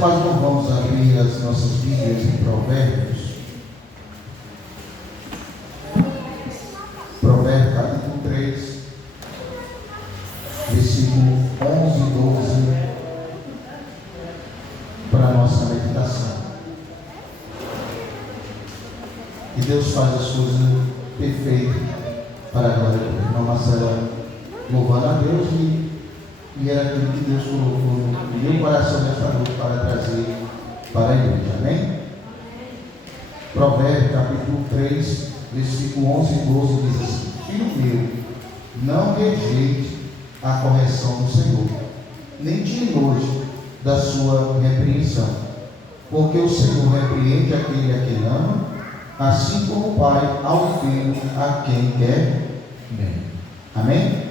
nós não vamos abrir as nossas Bíblias em Provérbios. Provérbios capítulo 3, versículo 11 e 12, para a nossa meditação. E Deus faz as coisas perfeitas para a glória do irmão Marcelo, louvando a Deus, e era aquilo que Deus colocou no meu coração nesta noite para trazer para a igreja. Amém? Provérbios capítulo 3, versículo 11 e 12 diz assim: Filho meu, não rejeite a correção do Senhor, nem te enoje da sua repreensão, porque o Senhor repreende aquele a quem ama, assim como o Pai ao filho a quem quer bem. Amém?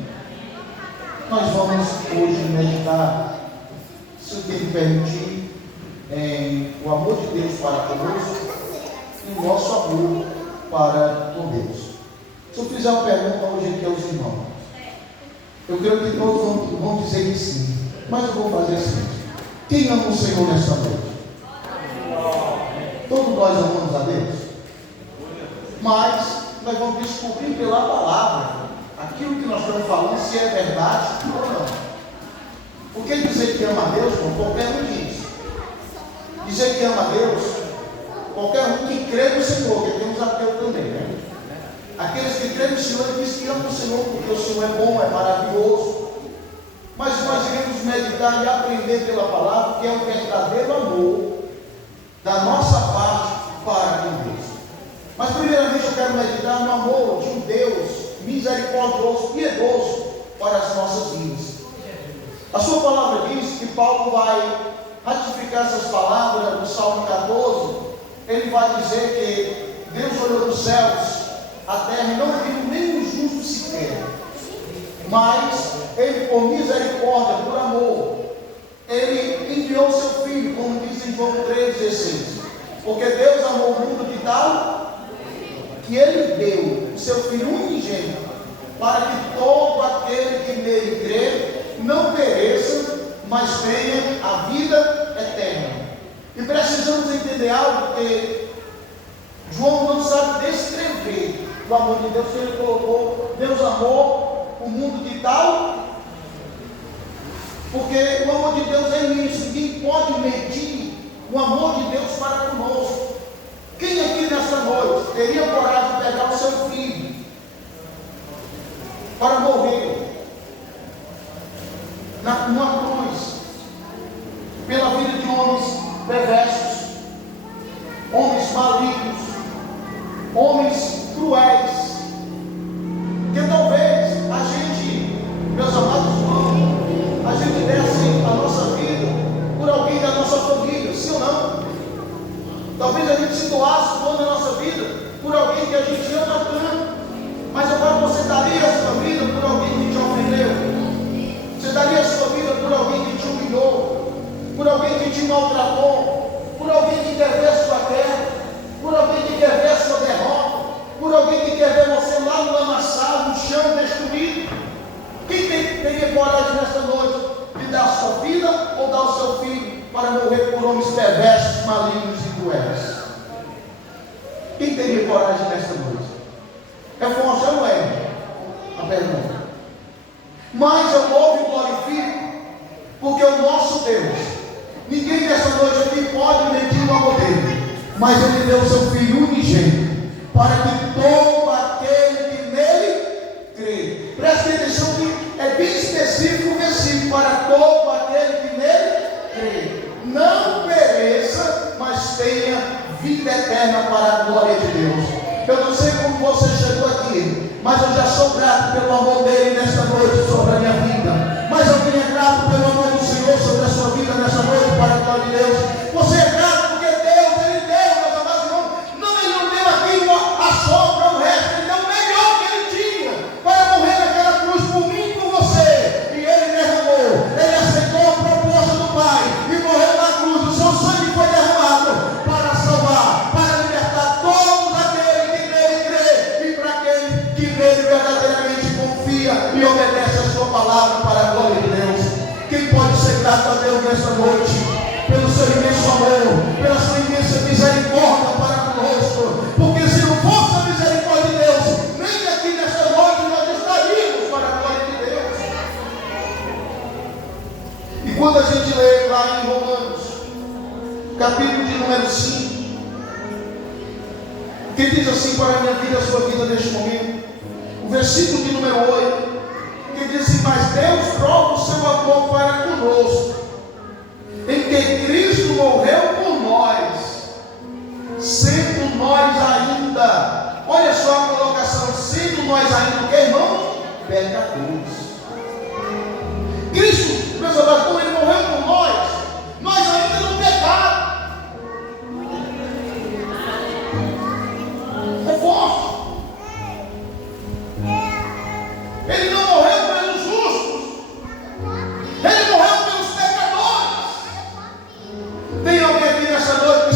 Nós vamos hoje meditar, se o tempo permitir, em o amor de Deus para conosco e o nosso amor para com Deus. Se eu fizer uma pergunta hoje aqui aos irmãos, eu creio que todos vão dizer que sim, mas eu vou fazer assim: quem ama o Senhor nesta noite? Todos nós amamos a Deus, mas nós vamos descobrir pela palavra aquilo que nós estamos falando, se é verdade ou não. Porque dizer que ama a Deus, qualquer um diz. Dizer que ama a Deus, qualquer um que crê no Senhor, que tem uns ateus também, né? Aqueles que creem no Senhor dizem que amam o Senhor, porque o Senhor é bom, é maravilhoso. Mas nós iremos meditar e aprender pela palavra que é um verdadeiro amor da nossa parte para com Deus. Mas primeiramente eu quero meditar no amor de um Deus misericordioso, piedoso para as nossas vidas. A sua palavra diz que Paulo vai ratificar essas palavras no Salmo 14. Ele vai dizer que Deus olhou dos céus, a terra, e não viu nem o justo sequer, mas Ele, por misericórdia, por amor, Ele enviou seu Filho, como diz em João 3,16, porque Deus amou o mundo de tal que Ele deu o seu Filho unigênito, para que todo aquele que nele crê não pereça, mas tenha a vida eterna. E precisamos entender algo, que João não sabe descrever o amor de Deus, que ele colocou: Deus amou o mundo de tal, porque o amor de Deus é imenso, ninguém pode medir o amor de Deus para conosco. Quem aqui nessa noite teria coragem de pegar o seu filho para morrer numa cruz pela vida de homens perversos, homens malignos, homens cruéis? Que talvez a gente, meus amados irmãos, a gente desse a nossa vida por alguém da nossa família, sim ou não? Talvez a gente se doasse toda a nossa vida por alguém que a gente ama tanto. Mas agora você daria a sua vida por alguém que te ofendeu? Você daria a sua vida por alguém que te humilhou? Por alguém que te maltratou? Por alguém que quer ver a sua queda? Por alguém que quer ver a sua derrota? Por alguém que quer ver você lá no lamaçal, no chão, destruído? Quem teria coragem nesta noite de dar a sua vida ou dar o seu filho para morrer por homens perversos, malignos e cruéis? Quem teria coragem nesta noite? É forte ou não é? A pergunta. Mas eu louvo e glorifico, porque o nosso Deus, ninguém nessa noite aqui pode medir o amor dele, mas Ele deu o seu Filho unigênito, para que todo aquele que nele crê. Preste atenção que é bem específico o versículo: para todo aquele que nele crê, não pereça, mas tenha vida eterna para a glória de Deus. Eu não sei como você chegou aqui, mas eu já sou grato pelo amor dele nesta noite sobre a minha vida. Mas alguém é grato pelo amor do Senhor sobre a sua vida nesta noite para a glória de Deus? Você é grato porque Deus, Ele deu, meus amados irmãos. Não, Ele não deu aqui a sobra, o resto. Ele deu o melhor que Ele tinha para morrer naquela cruz por mim e por você. E Ele derramou, Ele aceitou a proposta do Pai e morreu na cruz. O seu sangue foi derramado para salvar, para libertar todos aqueles que nele crê, e para aquele que nele verdadeiramente confia e obedece a sua palavra para a glória de Deus. Quem pode ser grato a Deus nesta noite? pelo seu imenso amor, pela sua imensa misericórdia para conosco. Porque se não fosse a misericórdia de Deus, nem aqui nesta noite nós estaríamos para a glória de Deus. E quando a gente lê lá em Romanos, capítulo de número 5, que diz assim para a minha vida e a sua vida neste momento, o versículo de número 8, que diz assim: mas Deus prova o seu amor para conosco, em que Cristo morreu por nós, sendo nós ainda, olha só a colocação, sendo nós ainda, o que, irmão? Pecadores. Cristo, meus amados, quando Ele morreu por nós ainda não pecado. É forte. Ele não morreu pelos justos, Ele morreu pelos pecadores. Tem alguém aqui nessa noite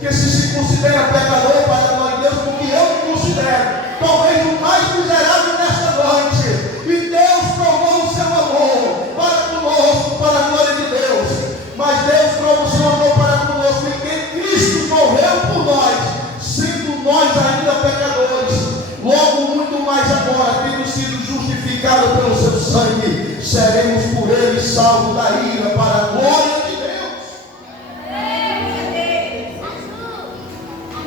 que se considera pecador para a glória de Deus? Porque eu me considero talvez o mais miserável nesta noite. E Deus provou o seu amor para conosco, para a glória de Deus. Mas Deus provou o seu amor para conosco, porque Cristo morreu por nós, sendo nós ainda pecadores. Logo, muito mais agora, tendo sido justificados pelo seu sangue, seremos por Ele salvos da ira para a glória de Deus.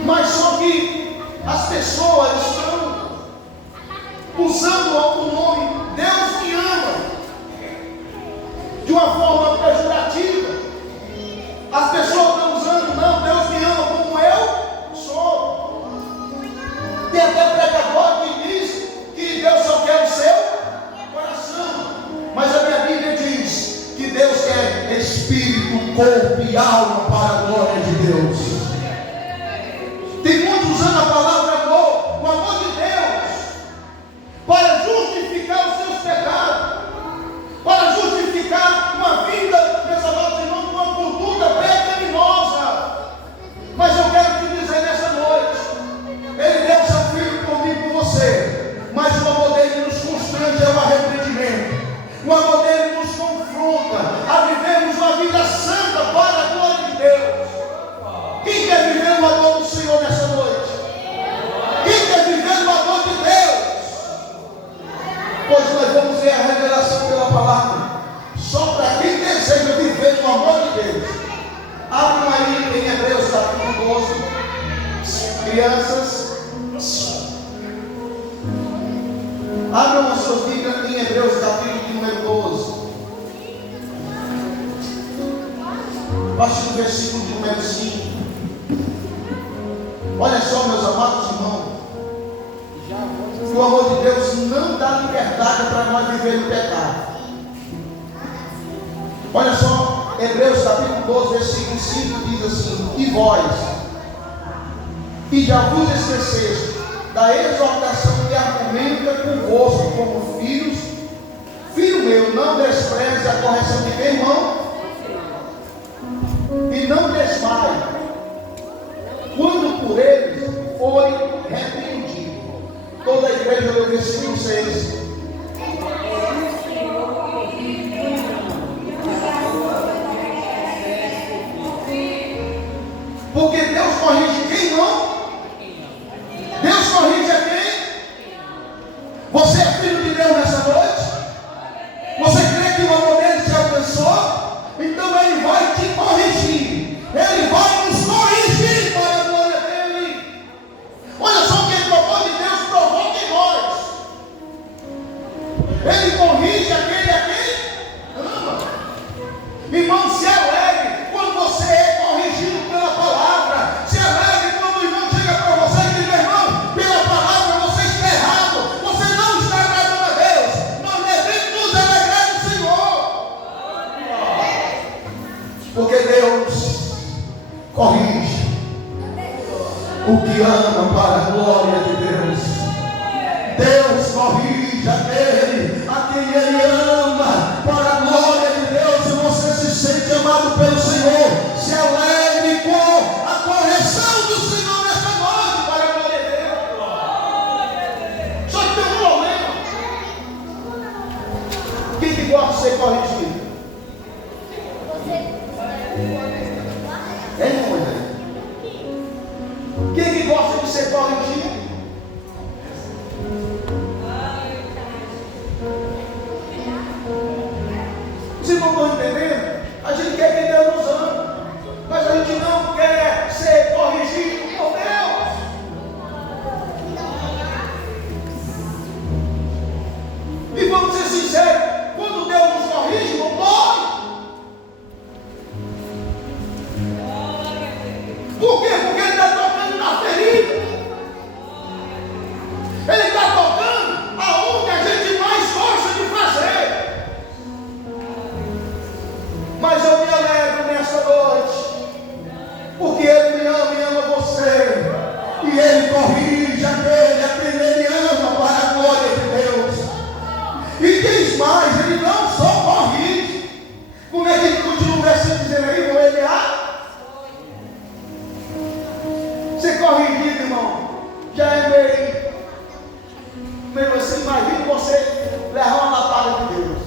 Mas só que as pessoas estão usando o nome Deus me ama de uma forma pejorativa. As pessoas estão usando, não, Deus me ama como eu sou. Tem até pregador que diz que Deus só quer o seu coração. Mas a minha Bíblia diz que Deus quer espírito, corpo e alma para a glória de Deus. Tem muitos usando a palavra amor, o amor de Deus, para justificar os seus pecados, para justificar uma vida, meus amados irmãos, uma conduta pecaminosa. Mas eu quero te dizer nessa noite, Ele deu seu Filho por mim e por você, mas o amor dele nos constrange ao arrependimento. O amor dele nos confronta a vivermos uma vida santa para a glória de Deus. Quem quer viver o amor do Senhor nessa noite? Quem quer viver o amor de Deus? Pois nós vamos ver a revelação pela palavra. Só para quem deseja viver o amor de Deus. Abram aí em Hebreus capítulo 12. Crianças, abram as suas Bíblias em Hebreus capítulo de número 12. A partir do versículo de número 5. Olha só, meus amados irmãos, o amor de Deus não dá liberdade para nós viver no pecado. Olha só, Hebreus capítulo 12, versículo 5 diz assim: e vós, que já vos esqueceste da exortação que argumenta convosco como filhos, filho meu, não despreze a correção de meu irmão, e não desmaie quando por eles foi repreendido. Toda a igreja leu o versículo 6. Porque Deus corrige quem não? Deus corrige a quem? Você é filho de Deus nessa noite? Você crê que o amor dele te alcançou? Então Ele vai te corrigir. Ele vai nos corrigir para a glória dele. Olha só o que o amor de Deus provoca em nós. Ele corrige aquele a quem ama. Irmão, se alegre quando você é corrigido pela palavra. Se alegre quando o irmão chega para você e diz: meu irmão, pela palavra você está errado, você não está agradando a Deus. Nós devemos nos alegrar no Senhor, porque Deus corrige o que ama para a glória de Deus. Deus corrige aquele a quem Ele ama para a glória de Deus. Se você se sente amado pelo Senhor, se alegre com a correção do Senhor nesta noite para a glória de Deus. Só que tem um problema. Quem que gosta de ser corrigido? É muita. Quem que gosta de ser corrigido? Vocês não estão entendendo? A gente quer que Deus nos ame, mas a gente não quer ser corrigido por Deus. E vamos ser sinceros, quando Deus nos corrige, não dói. Por quê? Porque Ele está tocando na ferida. Ele está tocando aonde a gente mais gosta de fazer. Mas eu me alegro nessa noite, porque Ele me ama e ama você. E Ele corrige aquele a quem Ele ama para a glória de Deus. E diz mais, Ele não só corrige. Como é que ele continua o versículo dizendo aí, com Ele ser corrigido, irmão, já é meio assim. Imagina você levar uma lapada de Deus.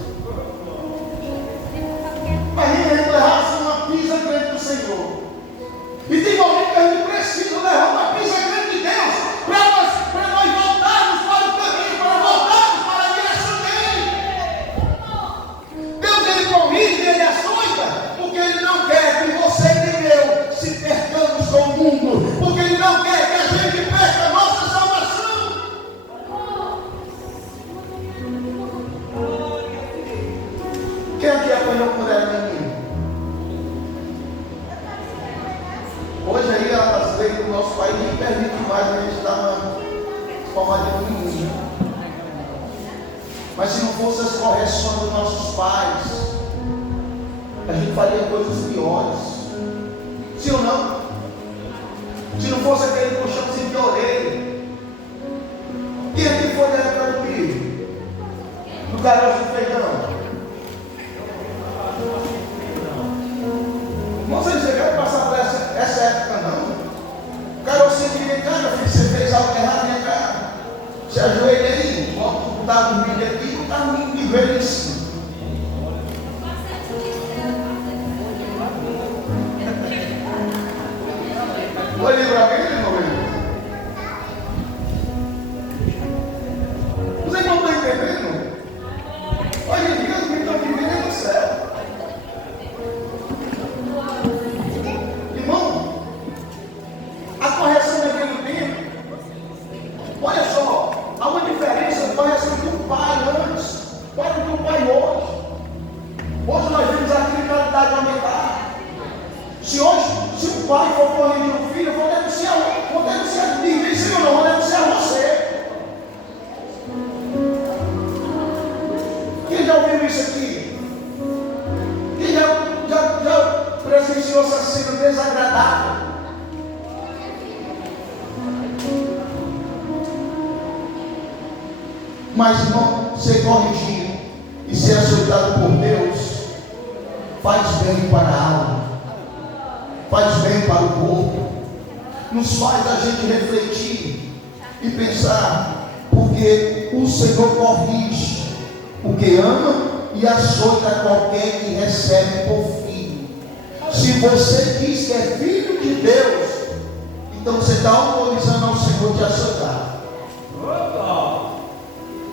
Imagina a gente levar assim uma pisa grande do Senhor. E tem momento que a gente precisa levar uma pisa grande de Deus para nós voltarmos para o caminho, para voltarmos para a direção dele. Deus, Ele corrige, Ele açoita, porque Ele não quer que você nem eu se percamos com o mundo, porque Ele não quer que a gente perca a nossa salvação. Quem aqui apanhou quando era menino? Hoje aí as leis do nosso país nem permitem mais a gente dar uma formadinha no menino. Mas se não fossem as correções dos nossos pais, a gente faria coisas piores. Sim ou não? Se não fosse aquele puxãozinho de orelha. Quem aqui foi da época do milho? Do caroço do feijão? Não sei se você quer passar por essa época não. O carocinho que vem cá, meu filho, você fez algo errado, vem cá. Você ajoelha aí, bota o dado do milho aqui, o dado do milho joelho em cima. Foi livrar bem, irmão? Vocês não estão entendendo? Hoje em dia os meninos estão vivendo no céu. Irmão, a correção daquele tempo, olha só, há uma diferença da correção de um pai antes para o que o pai hoje. Hoje nós vemos a criminalidade aumentar. Se o pai for corrigir o filho, eu vou denunciar ninguém, sim ou não, vou denunciar você. Quem já ouviu isso aqui? Quem já presenciou essa cena desagradável? Mas irmão, ser corrigido e ser açoitado por Deus faz bem para a alma, faz bem para o corpo, nos faz a gente refletir e pensar, porque o Senhor corrige o que ama e açoita qualquer que recebe por filho. Se você diz que é filho de Deus, então você está autorizando ao Senhor te açoitar.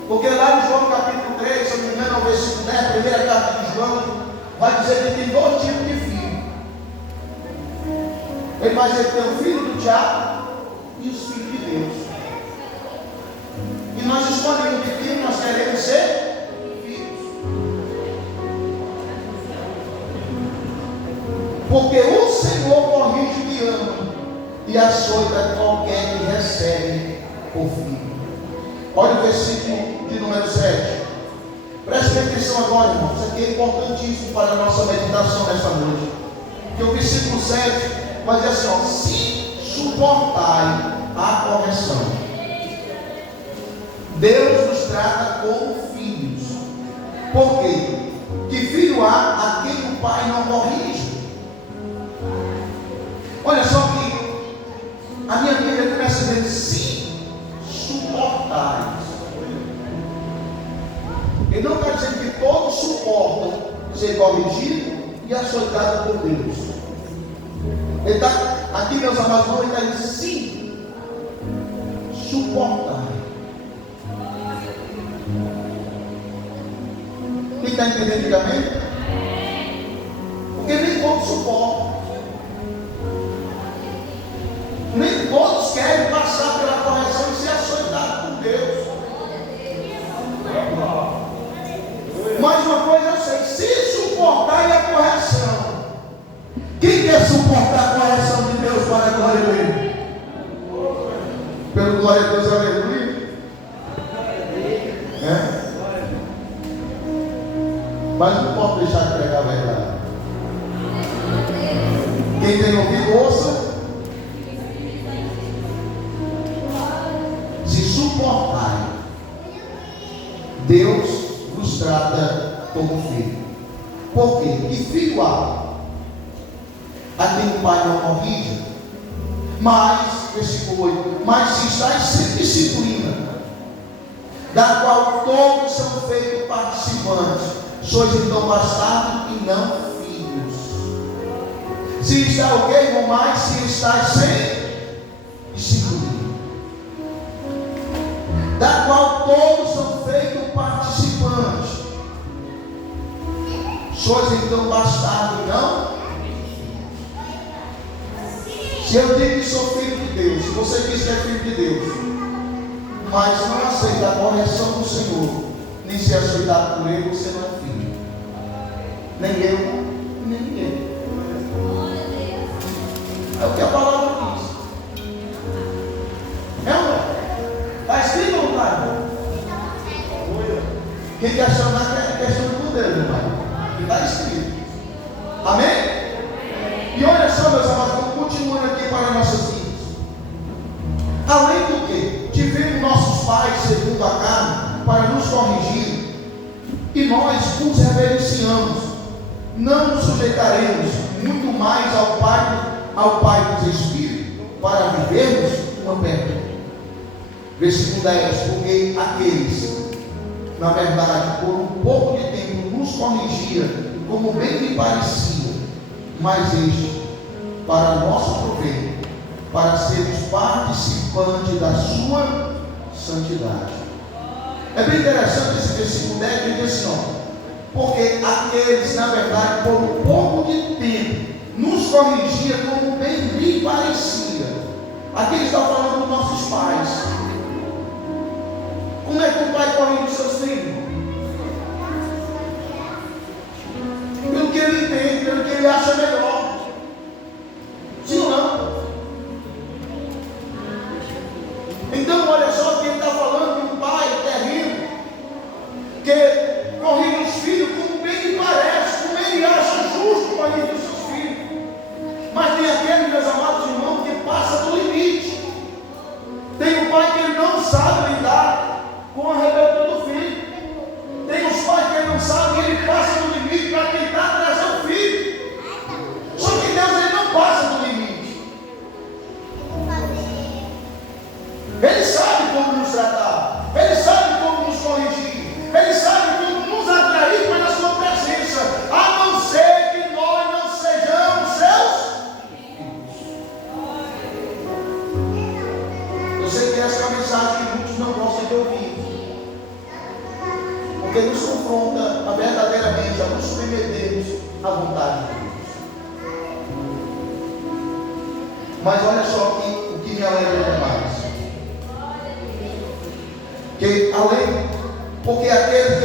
Porque lá em João capítulo 3, se eu não me engano, no versículo 10, a primeira carta de João, vai dizer que tem dois tipos de filho. Ele vai dizer que tem o filho do diabo e os filhos de Deus. E nós escolhemos de quem nós queremos ser filhos. Porque o Senhor corrige o que ama e açoita qualquer que recebe por filho. Olha o versículo de número 7. Preste atenção agora, irmãos. Isso aqui é importantíssimo para a nossa meditação nesta noite. Que o versículo 7 vai dizer assim, ó, se suportai a correção. Deus nos trata como filhos. Por quê? Que filho há a quem o pai não corrige? Olha só que a minha Bíblia começa a dizer, se suportais. Ele não está dizendo que todos suportam ser corrigido, e açoitado por Deus. Ele está aqui, meus amados, ele está dizendo sim, suportar. Quem está entendendo, diga amém? Porque nem todos suportam. Nem todos querem passar pela correção e ser açoitados por Deus. Mas uma coisa eu sei, se suportar é a correção. Quem quer suportar a correção de Deus para a glória dele? Pelo glória a Deus, aleluia. É? Mas não pode deixar de pregar a verdade. Quem tem ouvido, ouça. Se suportar, Deus vos trata como filho. Por quê? Que filho há a quem o pai não corrige? Mas, versículo 8, mas se estáis sem disciplina, da qual todos são feitos participantes, sois então bastardos e não filhos. Se está ok, irmão, mas se estáis sem disciplina, da qual todos são feitos participantes, sois então bastardos e não. Se eu digo que sou filho de Deus, se você diz que é filho de Deus, mas não aceita a correção do Senhor, nem se açoitado por Ele, você não é filho. Nem eu, nem ninguém. É o que a palavra diz. É ou não? Está escrito ou não está? Quem questionar é questão de poder, meu pai. Está escrito. Amém? E olha só, meus amados, continuando aqui para nossas vidas. Além do que, tivemos nossos pais segundo a carne para nos corrigir, e nós os reverenciamos, não nos sujeitaremos muito mais ao Pai dos Espíritos, para vivermos uma perda. Versículo 10, porque aqueles, na verdade, por um pouco de tempo nos corrigia, como bem me parecia, mas este, para nosso proveito, para sermos participantes da sua santidade. É bem interessante esse versículo 10, que diz assim, porque aqueles, na verdade, por um pouco de tempo, nos corrigia como bem lhe parecia. Aqui ele está falando dos nossos pais. Como é que o pai corrige os seus filhos? Pelo que ele entende, pelo que ele acha melhor. Sim ou não? Então, olha só que ele está falando de um pai terrível, que corrige os filhos como bem lhe parece, como ele acha justo corrigir os seus filhos. Mas tem aquele, meus amados irmãos, que passa do limite. Tem um pai que ele não sabe lidar com a rebeldia do filho. Tem os pais que ele não sabe, e ele passa do limite para tentar trazer o filho. Só que Deus, ele não passa do limite. Ele sabe como nos tratar, ele sabe como nos corrigir, ele sabe como nos atrair para a sua presença, a não ser que nós não sejamos seus filhos. Eu sei que essa é uma mensagem que muitos não gostam de ouvir, porque nos confronta verdadeiramente a nos submetermos à vontade de Deus. Mas olha só o que me alegra mais. Que além, porque aquele que